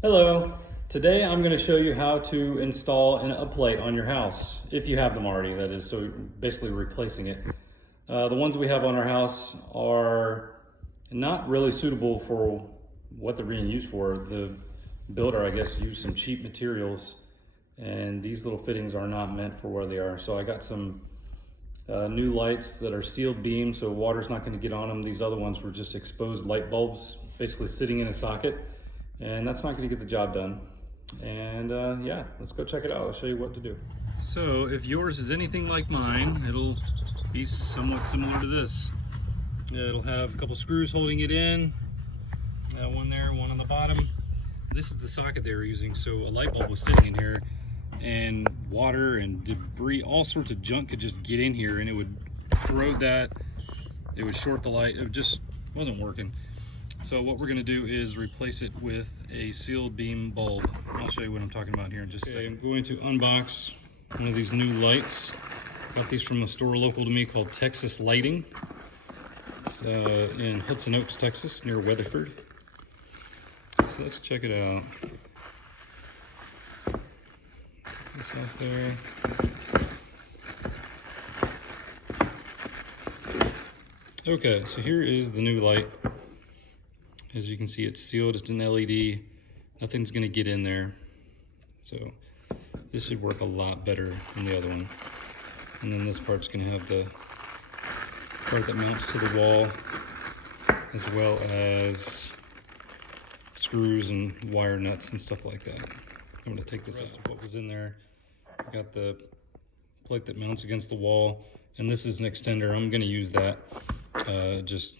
Hello. Today I'm going to show you how to install an uplight on your house, if you have them already, that is, so basically replacing it. The ones we have on our house are not really suitable for what they're being used for. The builder, I guess, used some cheap materials, and these little fittings are not meant for where they are. So I got some new lights that are sealed beam, so water's not going to get on them. These other ones were just exposed light bulbs, basically sitting in a socket. And that's not going to get the job done. And yeah, let's go check it out. I'll show you what to do. So if yours is anything like mine, it'll be somewhat similar to this. It'll have a couple screws holding it in, one there, one on the bottom. This is the socket they were using, so a light bulb was sitting in here, and water and debris, all sorts of junk could just get in here, and it would corrode that. It would short the light. It just wasn't working. So what we're going to do is replace it with a sealed beam bulb. I'll show you what I'm talking about here in just a second. I'm going to unbox one of these new lights. Got these from a store local to me called Texas Lighting. It's in Hudson Oaks, Texas, near Weatherford. So let's check it out. Put this out there. Okay, so here is the new light. As you can see, it's sealed, it's an LED, nothing's going to get in there. So this should work a lot better than the other one. And then this part's going to have the part that mounts to the wall, as well as screws and wire nuts and stuff like that. I'm going to take this rest of what was in there. I got the plate that mounts against the wall, and this is an extender. I'm going to use that. Just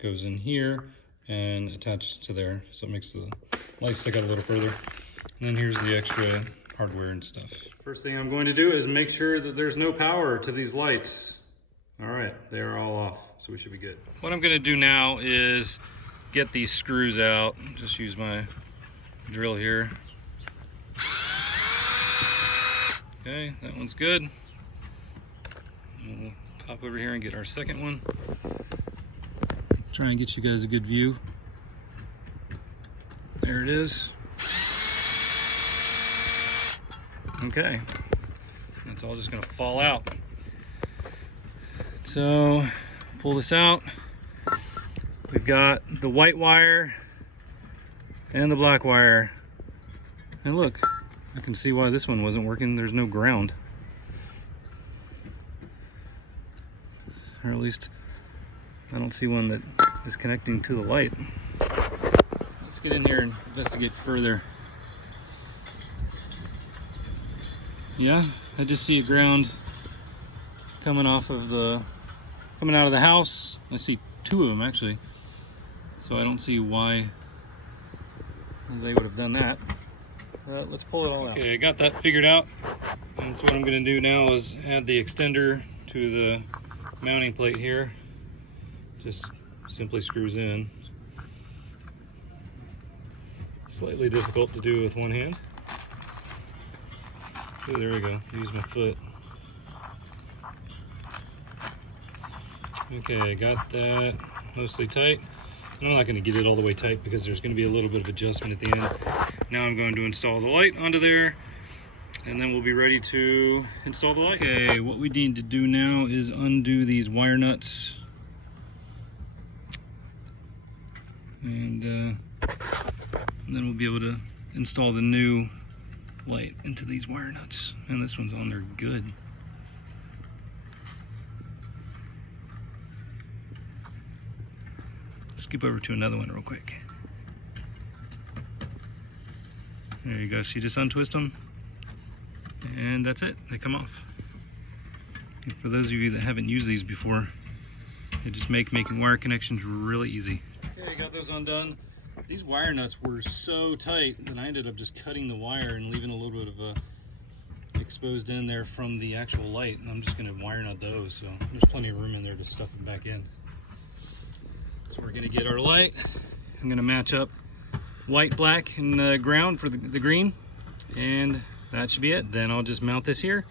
goes in here and attaches to there, so it makes the light stick out a little further. And then here's the extra hardware and stuff. First thing I'm going to do is make sure that there's no power to these lights. All right, they are all off, so we should be good. What I'm going to do now is get these screws out. Just use my drill here. Okay, that one's good. We'll pop over here and get our second one. Try and get you guys a good view. There it is. Okay, it's all just gonna fall out. So pull this out. We've got the white wire and the black wire. And look, I can see why this one wasn't working. There's no ground. Or at least I don't see one that is connecting to the light. Let's get in here and investigate further. Yeah, I just see a ground coming out of the house. I see two of them actually. So I don't see why they would have done that. Let's pull it all out. Okay, I got that figured out. And so what I'm gonna do now is add the extender to the mounting plate here. Just simply screws in. Slightly difficult to do with one hand. Oh, there we go. Use my foot. Okay, I got that mostly tight. And I'm not going to get it all the way tight because there's going to be a little bit of adjustment at the end. Now I'm going to install the light onto there, and then we'll be ready to install the light. Okay, what we need to do now is undo these wire nuts. And then we'll be able to install the new light into these wire nuts. And this one's on there good. Skip over to another one real quick. There you go. So you just untwist them, and that's it. They come off. And for those of you that haven't used these before, they just make making wire connections really easy. Okay, got those undone. These wire nuts were so tight that I ended up just cutting the wire and leaving a little bit of a exposed end there from the actual light. And I'm just going to wire nut those, so there's plenty of room in there to stuff them back in. So we're going to get our light. I'm going to match up white, black, and ground for the green, and that should be it. Then I'll just mount this here,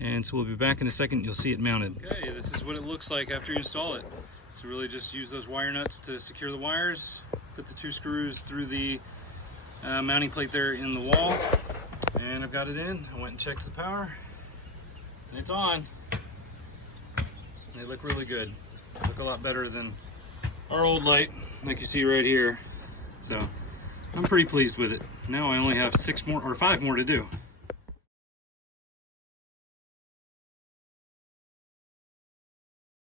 and so we'll be back in a second. You'll see it mounted. Okay, this is what it looks like after you install it. So really just use those wire nuts to secure the wires, put the two screws through the mounting plate there in the wall, and I've got it in. I went and checked the power, and it's on. They look really good. They look a lot better than our old light, like you see right here. So I'm pretty pleased with it. Now I only have 5 more to do.